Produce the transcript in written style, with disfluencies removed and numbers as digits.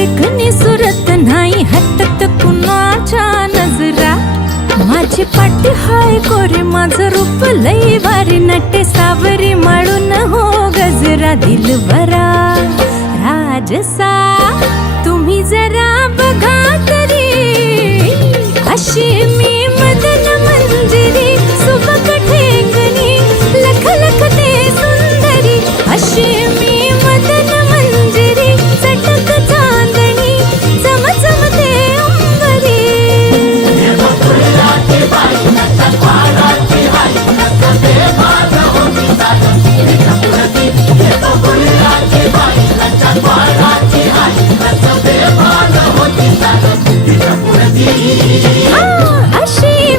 देखणी सुरत नाही हटत कुणाच्या नजरा. माझी पाठी हाय कोरे माझं रूप लई भारी नटे सावरी माळून हो गजरा. दिलबरा राजसा तुम्ही जरा बघा तरी अशी